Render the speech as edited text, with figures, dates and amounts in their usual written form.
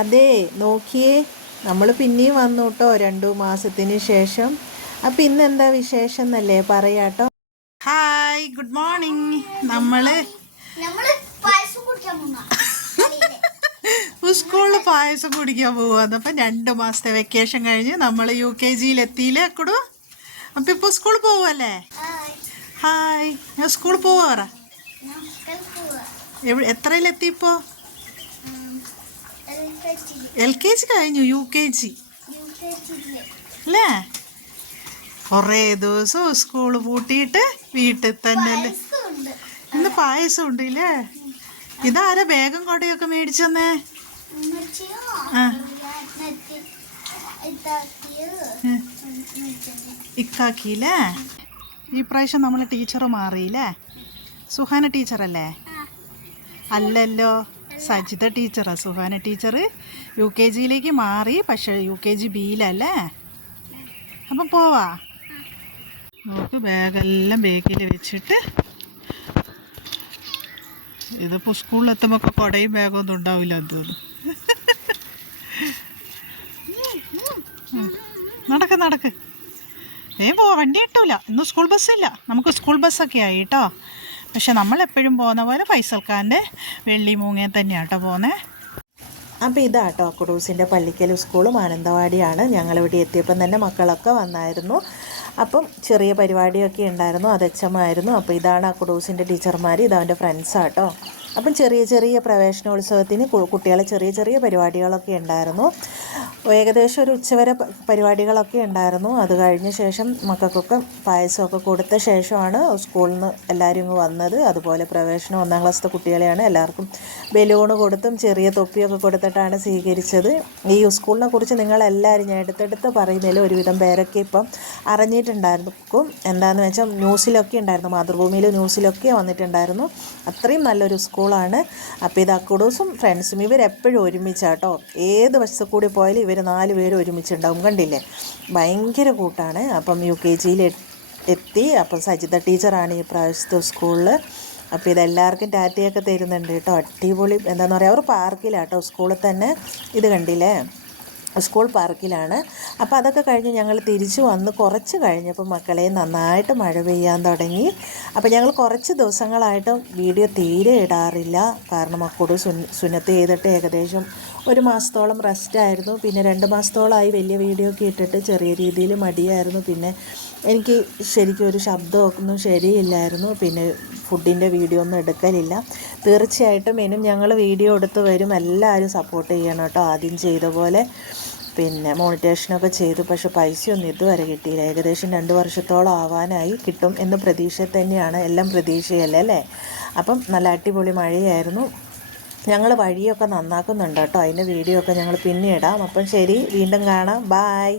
അതെ, നോക്കിയേ, നമ്മൾ പിന്നെയും വന്നു കേട്ടോ 2 മാസത്തിന് ശേഷം. അപ്പം ഇന്നെന്താ വിശേഷം എന്നല്ലേ പറയാട്ടോ. Hi, good morning. സ്കൂളിൽ പായസം കുടിക്കാൻ പോവാന്ന്. അപ്പം 2 മാസത്തെ വെക്കേഷൻ കഴിഞ്ഞ് നമ്മൾ UKG എത്തിയില്ലേ അക്കുടു. അപ്പം ഇപ്പോൾ സ്കൂളിൽ പോവല്ലേ? ഹായ്, ഞാൻ സ്കൂളിൽ പോവാറ. എത്രയിലെത്തി ഇപ്പോൾ? LKG കഴിഞ്ഞു, UKG അല്ലേ? കുറേ ദിവസം സ്കൂൾ പൂട്ടിയിട്ട് വീട്ടിൽ തന്നെ അല്ലേ. ഇന്ന് പായസം ഉണ്ട് ഇല്ലേ? ഇതാരാ ബാഗും കൊടയൊക്കെ മേടിച്ചെന്നേ? ഇക്കാക്കിയില്ലേ? ഈ പ്രാവശ്യം നമ്മൾ ടീച്ചർ മാറിയില്ലേ? സുഹാന ടീച്ചറല്ലേ? അല്ലല്ലോ, സജിത ടീച്ചറാ. സുഹാന ടീച്ചർ UKG മാറി, പക്ഷേ UKG Bയിലല്ലേ? അപ്പം പോവാ. നമുക്ക് ബാഗെല്ലാം ബാഗിൽ വെച്ചിട്ട്, ഇതിപ്പോൾ സ്കൂളിലെത്തുമ്പോൾ കുടയും ബാഗൊന്നും ഉണ്ടാവില്ല എന്ന് തോന്നുന്നു. നടക്ക് പോവാ. വണ്ടി കിട്ടൂല ഇന്ന്, സ്കൂൾ ബസ്സില്ല. നമുക്ക് സ്കൂൾ ബസ്സൊക്കെ ആയി കേട്ടോ. പക്ഷെ നമ്മളെപ്പോഴും പോകുന്ന പോലെ ഫൈസൽ ഖാൻ്റെ വെള്ളി മൂങ്ങയിൽ തന്നെയാണ് കേട്ടോ പോകുന്നത്. അപ്പോൾ ഇതാട്ടോ അക്കുഡൂസിൻ്റെ പള്ളിക്കൽ സ്കൂൾ മാനന്തവാടിയാണ്. ഞങ്ങളിവിടെ എത്തിയപ്പം തന്നെ മക്കളൊക്കെ വന്നായിരുന്നു. അപ്പം ചെറിയ പരിപാടിയൊക്കെ ഉണ്ടായിരുന്നു, അത് HM ആയിരുന്നു. അപ്പോൾ ഇതാണ് അക്കുഡൂസിൻ്റെ ടീച്ചർമാർ, ഇതവൻ്റെ ഫ്രണ്ട്സാട്ടോ. അപ്പം ചെറിയ പ്രവേശനോത്സവത്തിന് കുട്ടികളെ ചെറിയ പരിപാടികളൊക്കെ ഉണ്ടായിരുന്നു. ഏകദേശം ഒരു ഉച്ചവരെ പരിപാടികളൊക്കെ ഉണ്ടായിരുന്നു. അത് കഴിഞ്ഞ ശേഷം മക്കൾക്കൊക്കെ പായസമൊക്കെ കൊടുത്ത ശേഷമാണ് സ്കൂളിൽ നിന്ന് എല്ലാവരും ഇങ്ങ് വന്നത്. അതുപോലെ പ്രവേശനം 1ാം ക്ലാസ്സിലെ കുട്ടികളെയാണ് എല്ലാവർക്കും ബലൂണ് കൊടുത്തും ചെറിയ തൊപ്പിയൊക്കെ കൊടുത്തിട്ടാണ് സ്വീകരിച്ചത്. ഈ സ്കൂളിനെ കുറിച്ച് നിങ്ങളെല്ലാവരും ഞാൻ എടുത്തെടുത്ത് പറയുന്നതിൽ ഒരുവിധം പേരൊക്കെ ഇപ്പം അറിഞ്ഞിട്ടുണ്ടായിരിക്കും. എന്താണെന്ന് വെച്ചാൽ ന്യൂസിലൊക്കെ ഉണ്ടായിരുന്നു, മാതൃഭൂമിയിൽ ന്യൂസിലൊക്കെ വന്നിട്ടുണ്ടായിരുന്നു. അത്രയും നല്ലൊരു സ്കൂളാണ്. അപ്പോൾ ഇത് അക്കുഡൂസും ഫ്രണ്ട്സും ഇവരെപ്പോഴും ഒരുമിച്ചാട്ടോ. ഏത് വശത്ത് കൂടി പോയാലും ഇവർ 4 പേരും ഒരുമിച്ചുണ്ടാവും. കണ്ടില്ലേ, ഭയങ്കര കൂട്ടാണ്. അപ്പം UKG എത്തി. അപ്പം സജിത ടീച്ചറാണ് ഈ പ്രാവശ്യത്തെ സ്കൂളിൽ. അപ്പോൾ ഇതെല്ലാവർക്കും ടാറ്റയൊക്കെ തരുന്നുണ്ട് കേട്ടോ. അടിപൊളി. എന്താണെന്ന് പറയുക, അവർ പാർക്കിലാട്ടോ, സ്കൂളിൽ തന്നെ. ഇത് കണ്ടില്ലേ, സ്കൂൾ പാർക്കിലാണ്. അപ്പോൾ അതൊക്കെ കഴിഞ്ഞ് ഞങ്ങൾ തിരിച്ചു വന്ന് കുറച്ച് കഴിഞ്ഞപ്പോൾ മക്കളെ നന്നായിട്ട് മഴ പെയ്യാൻ തുടങ്ങി. അപ്പോൾ ഞങ്ങൾ കുറച്ച് ദിവസങ്ങളായിട്ട് വീഡിയോ തീരെ ഇടാറില്ല. കാരണം മക്കളോട് സുന്നത്ത് ചെയ്തിട്ട് ഏകദേശം 1 മാസത്തോളം റെസ്റ്റായിരുന്നു. പിന്നെ 2 മാസത്തോളമായി വലിയ വീഡിയോ ഒക്കെ ഇട്ടിട്ട് ചെറിയ രീതിയിൽ മടിയായിരുന്നു. പിന്നെ എനിക്ക് ശരിക്കും ഒരു ശബ്ദമൊന്നും ശരിയില്ലായിരുന്നു. പിന്നെ ഫുഡിൻ്റെ വീഡിയോ ഒന്നും എടുക്കലില്ല. തീർച്ചയായിട്ടും ഇനിയും ഞങ്ങൾ വീഡിയോ എടുത്ത് വരും. എല്ലാവരും സപ്പോർട്ട് ചെയ്യണം കേട്ടോ. ആദ്യം ചെയ്ത പോലെ പിന്നെ മോണിറ്റേഷനൊക്കെ ചെയ്തു. പക്ഷേ പൈസയൊന്നും ഇതുവരെ കിട്ടിയില്ല. ഏകദേശം 2 വർഷത്തോളം ആവാനായി. കിട്ടും എന്ന് പ്രതീക്ഷ തന്നെയാണ്. എല്ലാം പ്രതീക്ഷയല്ലേ അല്ലേ? അപ്പം നല്ല അടിപൊളി മഴയായിരുന്നു. ഞങ്ങൾ വഴിയൊക്കെ നന്നാക്കുന്നുണ്ട് കേട്ടോ. അതിൻ്റെ വീഡിയോ ഒക്കെ ഞങ്ങൾ പിന്നെ ഇടാം. അപ്പം ശരി, വീണ്ടും കാണാം. ബായ്.